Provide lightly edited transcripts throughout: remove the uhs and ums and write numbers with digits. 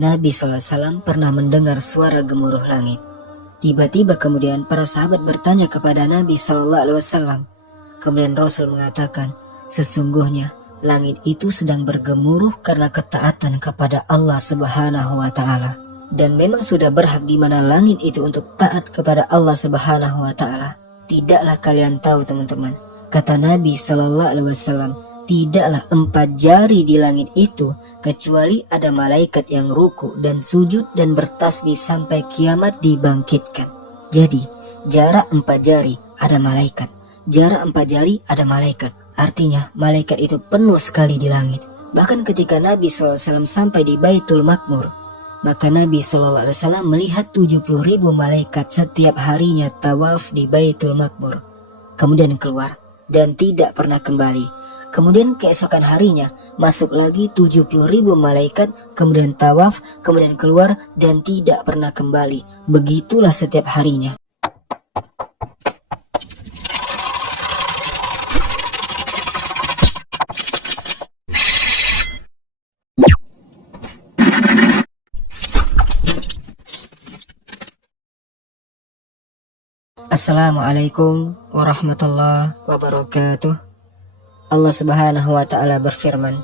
Nabi SAW pernah mendengar suara gemuruh langit. Tiba-tiba kemudian para sahabat bertanya kepada Nabi SAW. Kemudian Rasul mengatakan, sesungguhnya langit itu sedang bergemuruh karena ketaatan kepada Allah Subhanahu wa Ta'ala. Dan memang sudah berhak di mana langit itu untuk taat kepada Allah Subhanahu wa Ta'ala. Tidaklah kalian tahu teman-teman, kata Nabi SAW, tidaklah 4 jari di langit itu kecuali ada malaikat yang ruku dan sujud dan bertasbih sampai kiamat dibangkitkan. Jadi jarak 4 jari ada malaikat, jarak 4 jari ada malaikat. Artinya malaikat itu penuh sekali di langit. Bahkan ketika Nabi SAW sampai di Baitul Makmur, maka Nabi SAW melihat 70.000 malaikat setiap harinya tawaf di Baitul Makmur, kemudian keluar dan tidak pernah kembali. Kemudian keesokan harinya masuk lagi 70.000 malaikat, kemudian tawaf, kemudian keluar dan tidak pernah kembali. Begitulah setiap harinya. Assalamualaikum warahmatullahi wabarakatuh. Allah Subhanahu wa Ta'ala berfirman,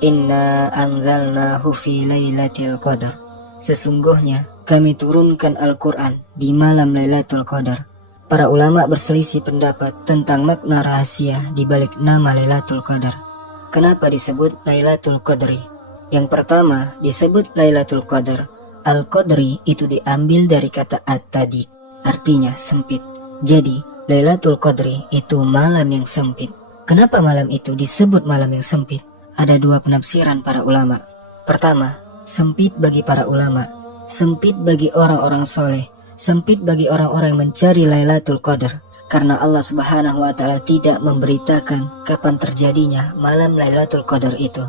Inna anzalnahu fi lailatul qadar. Sesungguhnya kami turunkan Al-Quran di malam Lailatul Qadar. Para ulama berselisih pendapat tentang makna rahasia di balik nama Lailatul Qadar. Kenapa disebut Lailatul Qadri? Yang pertama disebut Lailatul Qadar. Al-Qadri itu diambil dari kata at-tadiq, artinya sempit. Jadi Lailatul Qadri itu malam yang sempit. Kenapa malam itu disebut malam yang sempit? Ada 2 penafsiran para ulama. Pertama, sempit bagi para ulama, sempit bagi orang-orang soleh, sempit bagi orang-orang yang mencari Lailatul Qadar. Karena Allah Subhanahu wa Ta'ala tidak memberitakan kapan terjadinya malam Lailatul Qadar itu.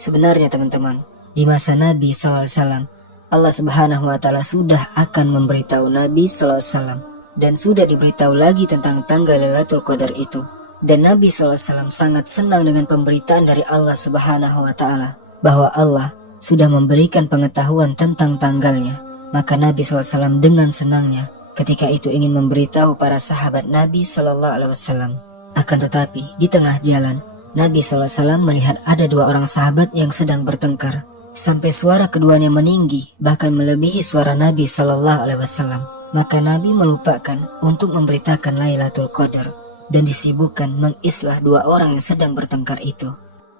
Sebenarnya teman-teman, di masa Nabi SAW, Allah Subhanahu wa Ta'ala sudah akan memberitahu Nabi SAW, dan sudah diberitahu lagi tentang tanggal Lailatul Qadar itu. Dan Nabi SAW sangat senang dengan pemberitaan dari Allah Subhanahu wa Ta'ala bahwa Allah sudah memberikan pengetahuan tentang tanggalnya. Maka Nabi SAW dengan senangnya ketika itu ingin memberitahu para sahabat Nabi SAW. Akan tetapi di tengah jalan Nabi SAW melihat ada 2 orang sahabat yang sedang bertengkar, sampai suara keduanya meninggi bahkan melebihi suara Nabi SAW. Maka Nabi melupakan untuk memberitakan Lailatul Qadar dan disibukkan mengislah 2 orang yang sedang bertengkar itu.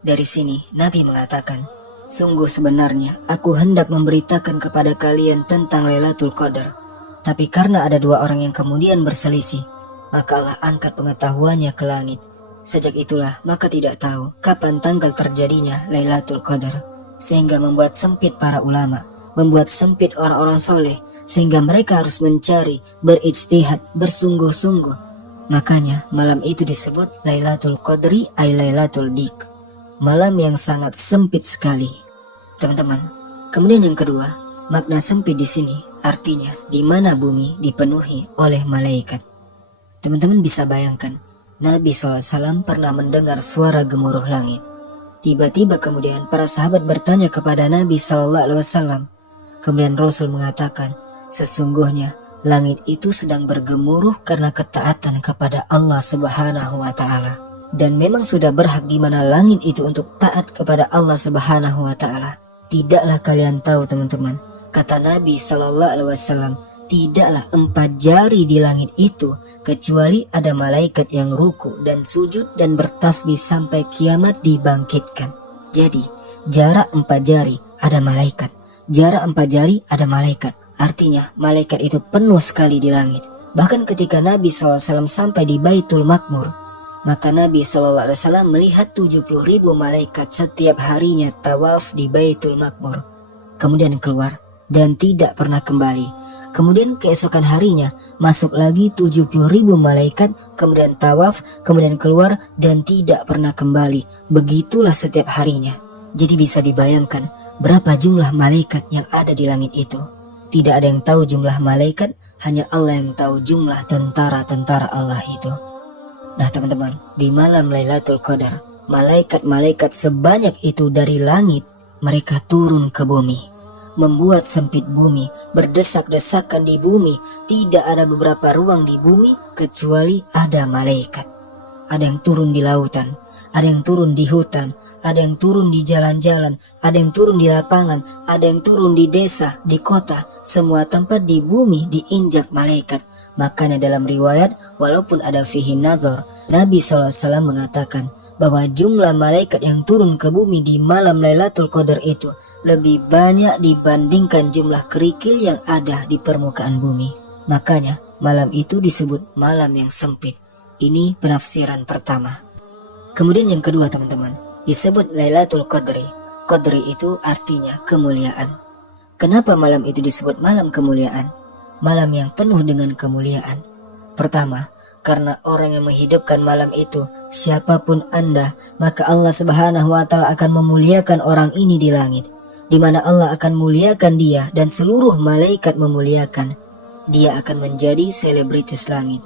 Dari sini Nabi mengatakan, sungguh sebenarnya aku hendak memberitakan kepada kalian tentang Lailatul Qadar, tapi karena ada 2 orang yang kemudian berselisih, maka Allah angkat pengetahuannya ke langit. Sejak itulah maka tidak tahu kapan tanggal terjadinya Lailatul Qadar, sehingga membuat sempit para ulama, membuat sempit orang-orang soleh, sehingga mereka harus mencari, berijtihad, bersungguh-sungguh. Makanya malam itu disebut Lailatul Qadri ay Lailatul Dik, malam yang sangat sempit sekali. Teman-teman, kemudian yang kedua, makna sempit di sini artinya di mana bumi dipenuhi oleh malaikat. Teman-teman bisa bayangkan, Nabi SAW pernah mendengar suara gemuruh langit. Tiba-tiba kemudian para sahabat bertanya kepada Nabi SAW. Kemudian Rasul mengatakan, sesungguhnya langit itu sedang bergemuruh karena ketaatan kepada Allah Subhanahu wa Ta'ala. Dan memang sudah berhak di mana langit itu untuk taat kepada Allah Subhanahu wa Ta'ala. Tidaklah kalian tahu teman-teman, kata Nabi SAW, tidaklah 4 jari di langit itu kecuali ada malaikat yang ruku dan sujud dan bertasbih sampai kiamat dibangkitkan. Jadi jarak 4 jari ada malaikat, jarak 4 jari ada malaikat. Artinya malaikat itu penuh sekali di langit. Bahkan ketika Nabi SAW sampai di Baitul Makmur, maka Nabi SAW melihat 70.000 malaikat setiap harinya tawaf di Baitul Makmur, kemudian keluar dan tidak pernah kembali. Kemudian keesokan harinya masuk lagi 70.000 malaikat, kemudian tawaf, kemudian keluar dan tidak pernah kembali. Begitulah setiap harinya. Jadi bisa dibayangkan berapa jumlah malaikat yang ada di langit itu. Tidak ada yang tahu jumlah malaikat, hanya Allah yang tahu jumlah tentara-tentara Allah itu. Nah teman-teman, di malam Lailatul Qadar, malaikat-malaikat sebanyak itu dari langit, mereka turun ke bumi. membuat sempit bumi, berdesak-desakan di bumi. Tidak ada beberapa ruang di bumi kecuali ada malaikat. Ada yang turun di lautan, ada yang turun di hutan, ada yang turun di jalan-jalan, ada yang turun di lapangan, ada yang turun di desa, di kota. Semua tempat di bumi diinjak malaikat. Makanya dalam riwayat, walaupun ada fihi nazar, Nabi SAW mengatakan bahwa jumlah malaikat yang turun ke bumi di malam Lailatul Qadar itu lebih banyak dibandingkan jumlah kerikil yang ada di permukaan bumi. Makanya malam itu disebut malam yang sempit. Ini penafsiran pertama. Kemudian yang kedua teman-teman, disebut Lailatul Qadri. Qadri itu artinya kemuliaan. Kenapa malam itu disebut malam kemuliaan? Malam yang penuh dengan kemuliaan. Pertama, karena orang yang menghidupkan malam itu, siapapun Anda, maka Allah Subhanahu wa Ta'ala akan memuliakan orang ini di langit, di mana Allah akan muliakan dia dan seluruh malaikat memuliakan. Dia akan menjadi selebritis langit.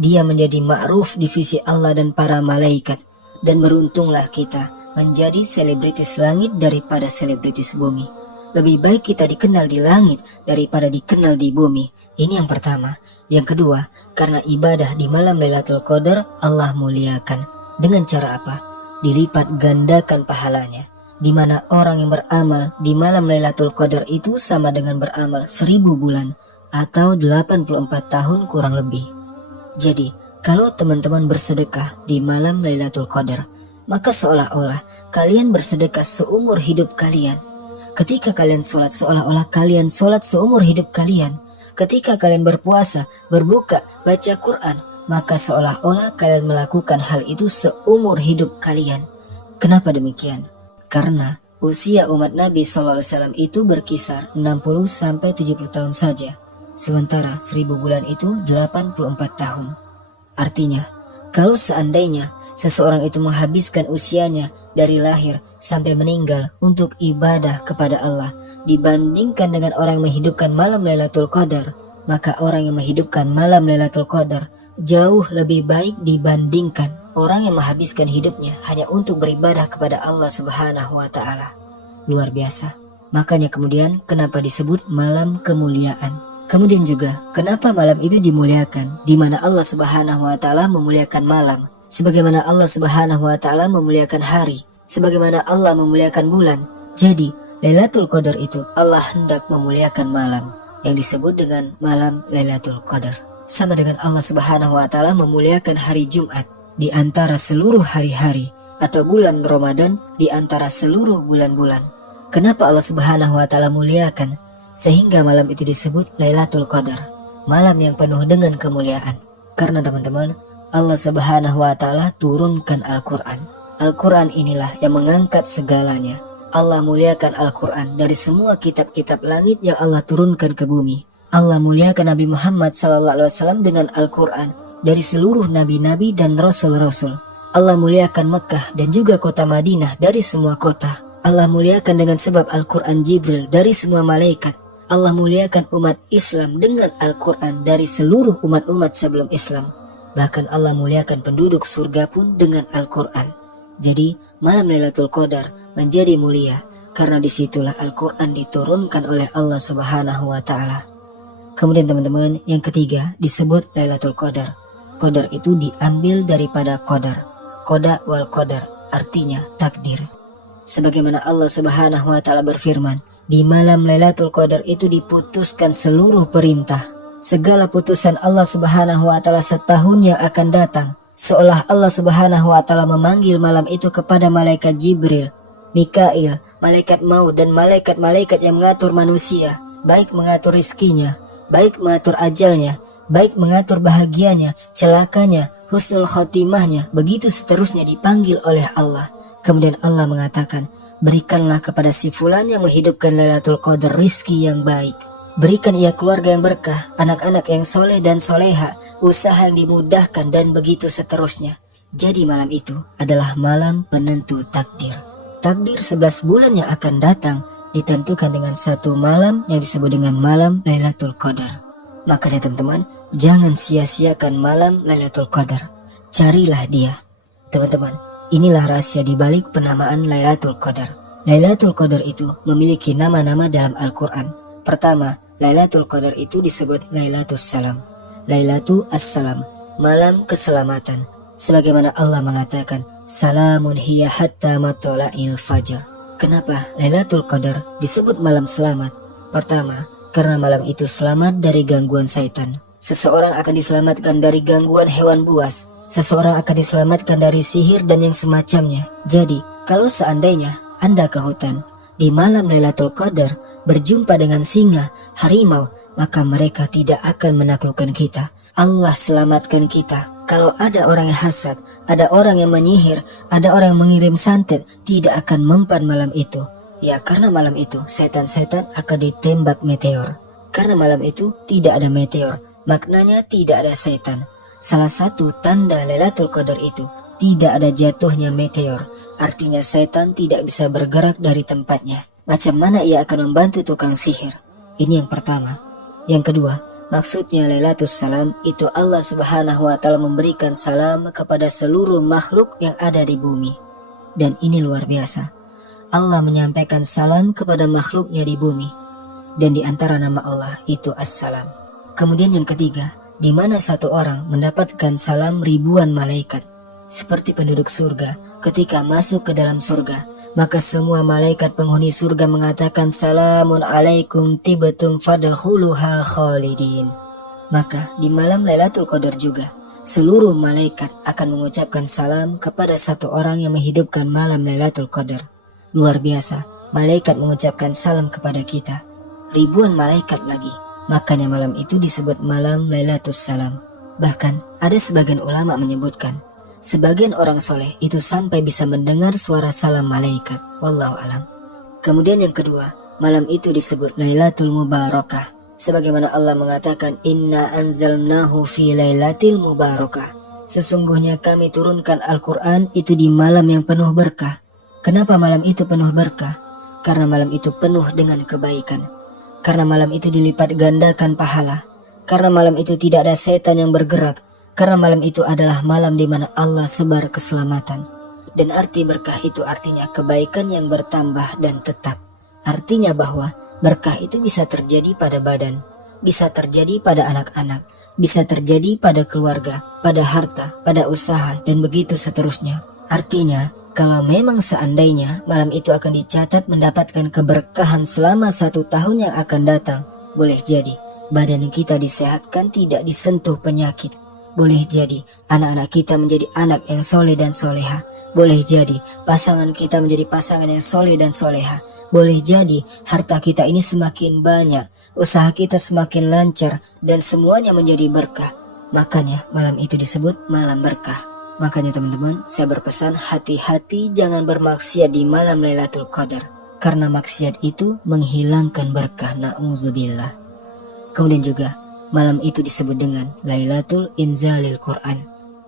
Dia menjadi ma'ruf di sisi Allah dan para malaikat. Dan beruntunglah kita menjadi selebritis langit daripada selebritis bumi. Lebih baik kita dikenal di langit daripada dikenal di bumi. Ini yang pertama. Yang kedua, karena ibadah di malam Lailatul Qadar Allah muliakan. Dengan cara apa? Dilipat gandakan pahalanya. Di mana orang yang beramal di malam Lailatul Qadar itu sama dengan beramal 1000 bulan atau 84 tahun kurang lebih. Jadi, kalau teman-teman bersedekah di malam Lailatul Qadar, maka seolah-olah kalian bersedekah seumur hidup kalian. Ketika kalian sholat, seolah-olah kalian sholat seumur hidup kalian. Ketika kalian berpuasa, berbuka, baca Quran, maka seolah-olah kalian melakukan hal itu seumur hidup kalian. Kenapa demikian? Karena usia umat Nabi SAW itu berkisar 60-70 tahun saja. Sementara 1000 bulan itu 84 tahun. Artinya, kalau seandainya seseorang itu menghabiskan usianya dari lahir sampai meninggal untuk ibadah kepada Allah dibandingkan dengan orang yang menghidupkan malam Lailatul Qadar, maka orang yang menghidupkan malam Lailatul Qadar jauh lebih baik dibandingkan orang yang menghabiskan hidupnya hanya untuk beribadah kepada Allah Subhanahu wa Ta'ala. Luar biasa. Makanya kemudian kenapa disebut malam kemuliaan. Kemudian juga, kenapa malam itu dimuliakan? Di mana Allah Subhanahu wa Ta'ala memuliakan malam, sebagaimana Allah Subhanahu wa Ta'ala memuliakan hari, sebagaimana Allah memuliakan bulan. Jadi, Lailatul Qadar itu Allah hendak memuliakan malam yang disebut dengan malam Lailatul Qadar. Sama dengan Allah Subhanahu wa Ta'ala memuliakan hari Jumat di antara seluruh hari-hari, atau bulan Ramadan di antara seluruh bulan-bulan. Kenapa Allah Subhanahu wa Ta'ala muliakan? Sehingga malam itu disebut Lailatul Qadar, malam yang penuh dengan kemuliaan. Karena teman-teman, Allah Subhanahu wa Ta'ala turunkan Al-Quran. Al-Quran inilah yang mengangkat segalanya. Allah muliakan Al-Quran dari semua kitab-kitab langit yang Allah turunkan ke bumi. Allah muliakan Nabi Muhammad SAW dengan Al-Quran dari seluruh nabi-nabi dan rasul-rasul. Allah muliakan Mekah dan juga kota Madinah dari semua kota. Allah muliakan dengan sebab Al-Quran Jibril dari semua malaikat. Allah muliakan umat Islam dengan Al-Quran dari seluruh umat-umat sebelum Islam. Bahkan Allah muliakan penduduk surga pun dengan Al-Quran. Jadi malam Lailatul Qadar menjadi mulia karena disitulah Al-Quran diturunkan oleh Allah Subhanahu wa Ta'ala. Kemudian teman-teman, yang ketiga disebut Lailatul Qadar. Qadar itu diambil daripada qadar. Qada wal qadar artinya takdir. Sebagaimana Allah Subhanahu wa Ta'ala berfirman, di malam Lailatul Qadar itu diputuskan seluruh perintah. Segala putusan Allah Subhanahu wa Ta'ala setahun yang akan datang, seolah Allah Subhanahu wa Ta'ala memanggil malam itu kepada malaikat Jibril, Mikail, malaikat maut dan malaikat-malaikat yang mengatur manusia, baik mengatur rizkinya, baik mengatur ajalnya, baik mengatur bahagianya, celakanya, husnul khotimahnya. Begitu seterusnya dipanggil oleh Allah. Kemudian Allah mengatakan, berikanlah kepada si fulan yang menghidupkan Lailatul Qadar rizki yang baik. Berikan ia keluarga yang berkah, anak-anak yang soleh dan soleha, usaha yang dimudahkan, dan begitu seterusnya. Jadi malam itu adalah malam penentu takdir. Takdir 11 bulan yang akan datang ditentukan dengan satu malam yang disebut dengan malam Lailatul Qadar. Makanya teman-teman, jangan sia-siakan malam Lailatul Qadar. Carilah dia. Teman-teman, inilah rahasia di balik penamaan Lailatul Qadar. Lailatul Qadar itu memiliki nama-nama dalam Al-Quran. Pertama, Lailatul Qadar itu disebut Lailatul Salam. Lailatul Assalam, malam keselamatan. Sebagaimana Allah mengatakan, Salamun hiya hatta matla'il fajar. Kenapa Lailatul Qadar disebut malam selamat? Pertama, karena malam itu selamat dari gangguan syaitan. Seseorang akan diselamatkan dari gangguan hewan buas. Seseorang akan diselamatkan dari sihir dan yang semacamnya. Jadi, kalau seandainya Anda ke hutan di malam Lailatul Qadar berjumpa dengan singa, harimau, maka mereka tidak akan menaklukkan kita. Allah selamatkan kita. Kalau ada orang yang hasad, ada orang yang menyihir, ada orang yang mengirim santet, tidak akan mempan malam itu. Ya, karena malam itu setan-setan akan ditembak meteor. Karena malam itu tidak ada meteor, maknanya tidak ada setan. Salah satu tanda Lailatul Qadar itu tidak ada jatuhnya meteor, artinya setan tidak bisa bergerak dari tempatnya. Macam mana ia akan membantu tukang sihir? Ini yang pertama. Yang kedua, maksudnya Lailatul Salam itu Allah Subhanahu wa Ta'ala memberikan salam kepada seluruh makhluk yang ada di bumi. Dan ini luar biasa. Allah menyampaikan salam kepada makhluknya di bumi. Dan di antara nama Allah itu As-Salam. Kemudian yang ketiga, di mana satu orang mendapatkan salam ribuan malaikat. Seperti penduduk surga ketika masuk ke dalam surga, maka semua malaikat penghuni surga mengatakan Salamun alaikum tibtum fadkhuluha khalidin. Maka di malam Lailatul Qadar juga seluruh malaikat akan mengucapkan salam kepada satu orang yang menghidupkan malam Lailatul Qadar. Luar biasa, malaikat mengucapkan salam kepada kita. Ribuan malaikat lagi. Makanya malam itu disebut malam Lailatul Salam. Bahkan ada sebagian ulama menyebutkan sebagian orang soleh itu sampai bisa mendengar suara salam malaikat. Wallahu alam. Kemudian yang kedua, malam itu disebut Lailatul Mubarakah. Sebagaimana Allah mengatakan, Inna anzalnahu fi lailatil mubarakah. Sesungguhnya kami turunkan Al-Quran itu di malam yang penuh berkah. Kenapa malam itu penuh berkah? Karena malam itu penuh dengan kebaikan. Karena malam itu dilipat gandakan pahala. Karena malam itu tidak ada setan yang bergerak. Karena malam itu adalah malam di mana Allah sebar keselamatan. Dan arti berkah itu artinya kebaikan yang bertambah dan tetap. Artinya bahwa berkah itu bisa terjadi pada badan, bisa terjadi pada anak-anak, bisa terjadi pada keluarga, pada harta, pada usaha, dan begitu seterusnya. Artinya, kalau memang seandainya malam itu akan dicatat mendapatkan keberkahan selama 1 tahun yang akan datang, boleh jadi badan kita disehatkan, tidak disentuh penyakit. Boleh jadi anak-anak kita menjadi anak yang soleh dan soleha. Boleh jadi pasangan kita menjadi pasangan yang soleh dan soleha. Boleh jadi harta kita ini semakin banyak, usaha kita semakin lancar, dan semuanya menjadi berkah. Makanya malam itu disebut malam berkah. Makanya teman-teman, saya berpesan hati-hati jangan bermaksiat di malam Lailatul Qadar. Karena maksiat itu menghilangkan berkah, na'udzubillah. Kemudian juga, malam itu disebut dengan Lailatul Inzalil Quran.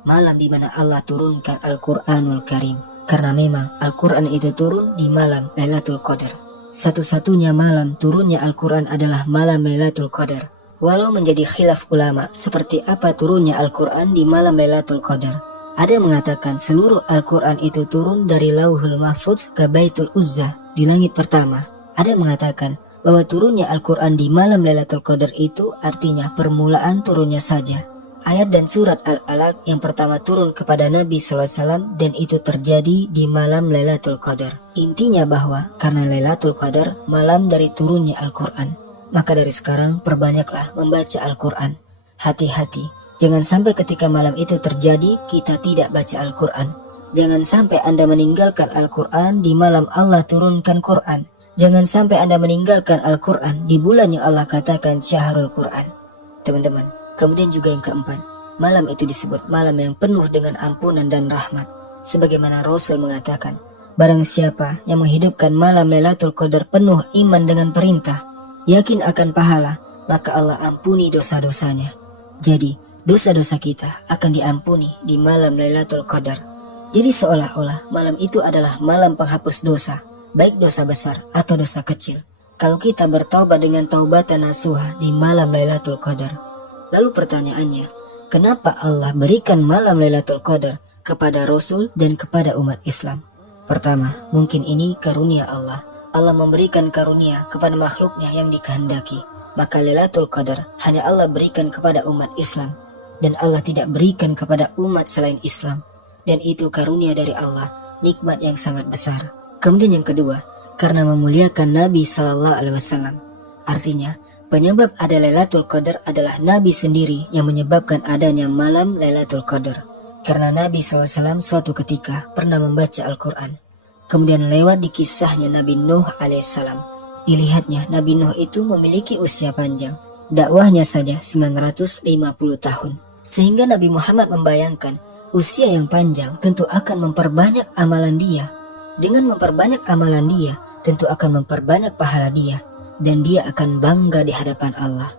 Malam di mana Allah turunkan Al-Quranul Karim. Karena memang Al-Quran itu turun di malam Lailatul Qadar. Satu-satunya malam turunnya Al-Quran adalah malam Lailatul Qadar. Walau menjadi khilaf ulama seperti apa turunnya Al-Quran di malam Lailatul Qadar. Ada yang mengatakan seluruh Al-Quran itu turun dari Lauhul Mahfuz ke Baitul Uzzah di langit pertama. Ada yang mengatakan bahwa turunnya Al-Quran di malam Lailatul Qadar itu artinya permulaan turunnya saja. Ayat dan surat Al-Alaq yang pertama turun kepada Nabi SAW dan itu terjadi di malam Lailatul Qadar. Intinya bahwa karena Lailatul Qadar malam dari turunnya Al-Quran, maka dari sekarang perbanyaklah membaca Al-Quran. Hati-hati. Jangan sampai ketika malam itu terjadi, kita tidak baca Al-Quran. Jangan sampai Anda meninggalkan Al-Quran di malam Allah turunkan Quran. Jangan sampai Anda meninggalkan Al-Quran di bulan yang Allah katakan Syahrul Quran. Teman-teman, kemudian juga yang keempat, malam itu disebut malam yang penuh dengan ampunan dan rahmat. Sebagaimana Rasul mengatakan, barang siapa yang menghidupkan malam Lailatul Qadar penuh iman dengan perintah, yakin akan pahala, maka Allah ampuni dosa-dosanya. Jadi, dosa-dosa kita akan diampuni di malam Lailatul Qadar. Jadi seolah-olah malam itu adalah malam penghapus dosa, baik dosa besar atau dosa kecil. Kalau kita bertaubat dengan taubatan nasuha di malam Lailatul Qadar. Lalu pertanyaannya, kenapa Allah berikan malam Lailatul Qadar kepada Rasul dan kepada umat Islam? Pertama, mungkin ini karunia Allah. Allah memberikan karunia kepada makhluknya yang dikehendaki. Maka Lailatul Qadar hanya Allah berikan kepada umat Islam, dan Allah tidak berikan kepada umat selain Islam. Dan itu karunia dari Allah, nikmat yang sangat besar. Kemudian yang kedua, karena memuliakan Nabi Sallallahu Alaihi Wasallam. Artinya, penyebab ada Lailatul Qadar adalah Nabi sendiri yang menyebabkan adanya malam Lailatul Qadar. Karena Nabi SAW suatu ketika pernah membaca Al-Quran. Kemudian lewat di kisahnya Nabi Nuh alaihissalam. Dilihatnya Nabi Nuh itu memiliki usia panjang. Dakwahnya saja 950 tahun. Sehingga Nabi Muhammad membayangkan usia yang panjang tentu akan memperbanyak amalan dia. Dengan memperbanyak amalan dia, tentu akan memperbanyak pahala dia. Dan dia akan bangga di hadapan Allah.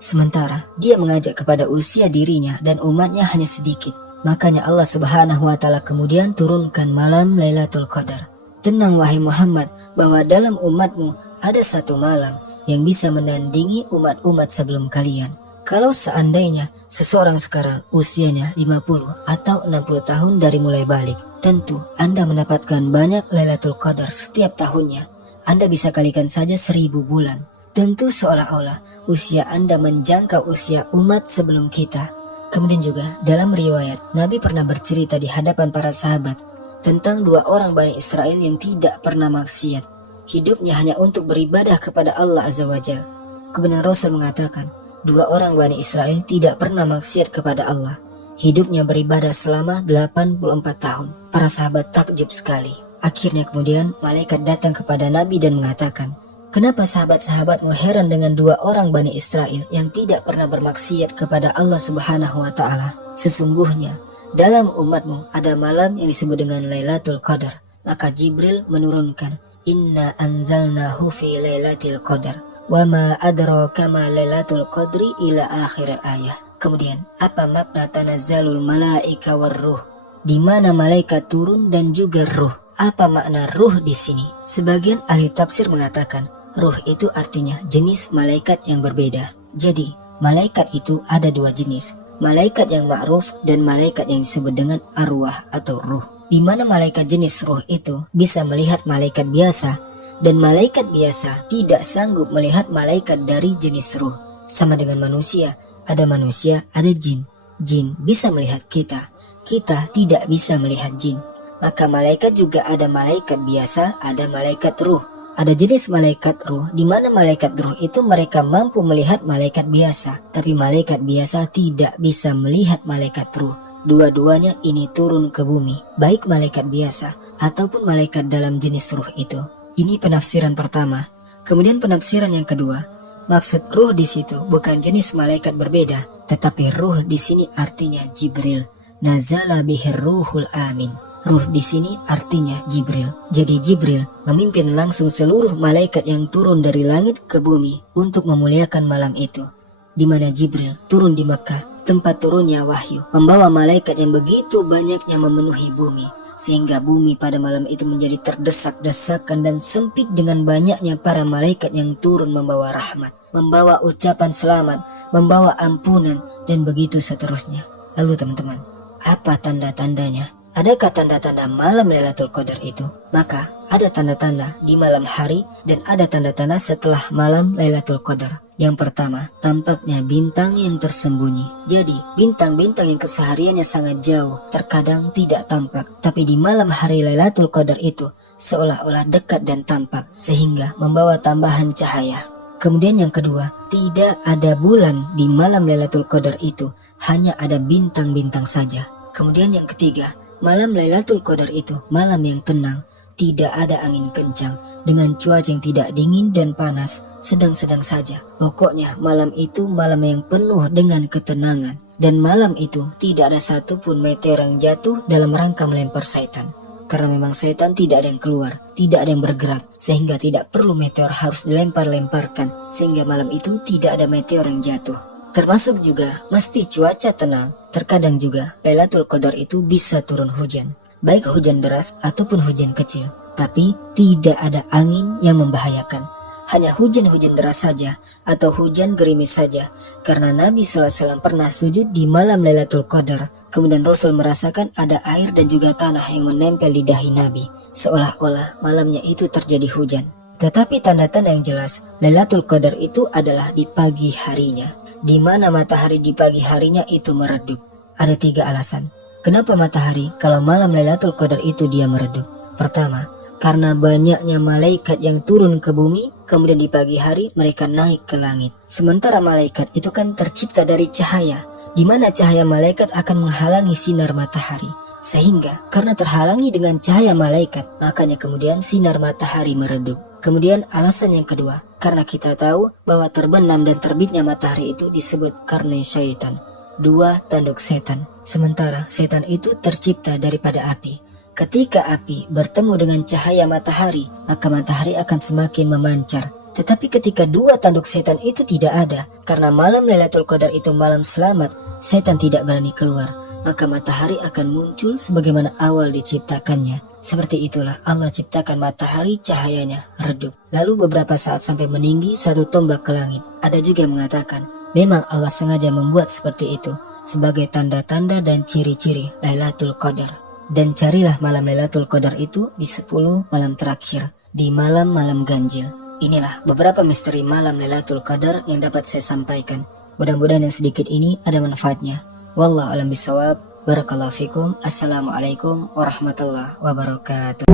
Sementara dia mengajak kepada usia dirinya dan umatnya hanya sedikit. Makanya Allah Subhanahu wa Ta'ala kemudian turunkan malam Lailatul Qadar. Tenang wahai Muhammad, bahwa dalam umatmu ada satu malam yang bisa menandingi umat-umat sebelum kalian. Kalau seandainya seseorang sekarang usianya 50 atau 60 tahun dari mulai balik, tentu Anda mendapatkan banyak Lailatul Qadar setiap tahunnya. Anda bisa kalikan saja 1000 bulan. Tentu seolah-olah usia Anda menjangkau usia umat sebelum kita. Kemudian juga dalam riwayat, Nabi pernah bercerita di hadapan para sahabat tentang 2 orang Bani Israel yang tidak pernah maksiat. Hidupnya hanya untuk beribadah kepada Allah Azza wa Jalla. Kemudian Rasul mengatakan, 2 orang Bani Israel tidak pernah maksiat kepada Allah. Hidupnya beribadah selama 84 tahun. Para sahabat takjub sekali. Akhirnya kemudian malaikat datang kepada Nabi dan mengatakan, kenapa sahabat-sahabatmu heran dengan 2 orang Bani Israel yang tidak pernah bermaksiat kepada Allah Subhanahu wa Ta'ala? Sesungguhnya dalam umatmu ada malam yang disebut dengan Lailatul Qadar. Maka Jibril menurunkan, Inna anzalnahu fi Lailatul Qadar wa ma adraka ma Lailatul Qadri ila akhir ayah. Kemudian apa makna tanazzalul malaika warruh? Di mana malaikat turun dan juga ruh. Apa makna ruh di sini? Sebagian ahli tafsir mengatakan ruh itu artinya jenis malaikat yang berbeda. Jadi malaikat itu ada 2 jenis. Malaikat yang ma'ruf dan malaikat yang disebut dengan arwah atau ruh. Di mana malaikat jenis ruh itu bisa melihat malaikat biasa, dan malaikat biasa tidak sanggup melihat malaikat dari jenis ruh. Sama dengan manusia, ada jin. Jin bisa melihat kita, kita tidak bisa melihat jin. Maka malaikat juga ada malaikat biasa, ada malaikat ruh. Ada jenis malaikat ruh, di mana malaikat ruh itu mereka mampu melihat malaikat biasa, tapi malaikat biasa tidak bisa melihat malaikat ruh. Dua-duanya ini turun ke bumi, baik malaikat biasa ataupun malaikat dalam jenis ruh itu. Ini penafsiran pertama. Kemudian penafsiran yang kedua, maksud ruh di situ bukan jenis malaikat berbeda, tetapi ruh di sini artinya Jibril. Nazala bihir ruhul amin. Ruh di sini artinya Jibril. Jadi Jibril memimpin langsung seluruh malaikat yang turun dari langit ke bumi untuk memuliakan malam itu. Di mana Jibril turun di Mekah, tempat turunnya wahyu, membawa malaikat yang begitu banyaknya memenuhi bumi, sehingga bumi pada malam itu menjadi terdesak-desakan dan sempit dengan banyaknya para malaikat yang turun membawa rahmat, membawa ucapan selamat, membawa ampunan, dan begitu seterusnya. Lalu teman-teman, apa tanda-tandanya? Adakah tanda-tanda malam Lailatul Qadar itu? Maka ada tanda-tanda di malam hari dan ada tanda-tanda setelah malam Lailatul Qadar. Yang pertama, tampaknya bintang yang tersembunyi. Jadi, bintang-bintang yang kesehariannya sangat jauh, terkadang tidak tampak. Tapi di malam hari Lailatul Qadar itu, seolah-olah dekat dan tampak, sehingga membawa tambahan cahaya. Kemudian yang kedua, tidak ada bulan di malam Lailatul Qadar itu, hanya ada bintang-bintang saja. Kemudian yang ketiga, malam Lailatul Qadar itu malam yang tenang, tidak ada angin kencang, dengan cuaca yang tidak dingin dan panas, sedang-sedang saja. Pokoknya malam itu malam yang penuh dengan ketenangan, dan malam itu tidak ada satupun meteor yang jatuh dalam rangka melempar setan. Karena memang setan tidak ada yang keluar, tidak ada yang bergerak, sehingga tidak perlu meteor harus dilempar-lemparkan, sehingga malam itu tidak ada meteor yang jatuh. Termasuk juga mesti cuaca tenang. Terkadang juga Lailatul Qadar itu bisa turun hujan, baik hujan deras ataupun hujan kecil, tapi tidak ada angin yang membahayakan. Hanya hujan-hujan deras saja atau hujan gerimis saja, karena Nabi SAW pernah sujud di malam Lailatul Qadar. Kemudian Rasul merasakan ada air dan juga tanah yang menempel di dahi Nabi, seolah-olah malamnya itu terjadi hujan. Tetapi tanda-tanda yang jelas Lailatul Qadar itu adalah di pagi harinya, di mana matahari di pagi harinya itu meredup. Ada 3 alasan kenapa matahari kalau malam Lailatul Qadar itu dia meredup. Pertama, karena banyaknya malaikat yang turun ke bumi, kemudian di pagi hari mereka naik ke langit. Sementara malaikat itu kan tercipta dari cahaya, di mana cahaya malaikat akan menghalangi sinar matahari. Sehingga karena terhalangi dengan cahaya malaikat, makanya kemudian sinar matahari meredup. Kemudian alasan yang kedua, karena kita tahu bahwa terbenam dan terbitnya matahari itu disebut karena syaitan, 2 tanduk setan. Sementara setan itu tercipta daripada api. Ketika api bertemu dengan cahaya matahari, maka matahari akan semakin memancar. Tetapi ketika 2 tanduk setan itu tidak ada, karena malam Lailatul Qadar itu malam selamat, setan tidak berani keluar, maka matahari akan muncul sebagaimana awal diciptakannya. Seperti itulah Allah ciptakan matahari, cahayanya redup. Lalu beberapa saat sampai meninggi 1 tombak ke langit. Ada juga yang mengatakan, memang Allah sengaja membuat seperti itu sebagai tanda-tanda dan ciri-ciri Lailatul Qadar. Dan carilah malam Lailatul Qadar itu di 10 malam terakhir, di malam-malam ganjil. Inilah beberapa misteri malam Lailatul Qadar yang dapat saya sampaikan. Mudah-mudahan yang sedikit ini ada manfaatnya. Wallahu a'lam bishawab. Barakallahu fikum. Assalamualaikum warahmatullahi wabarakatuh.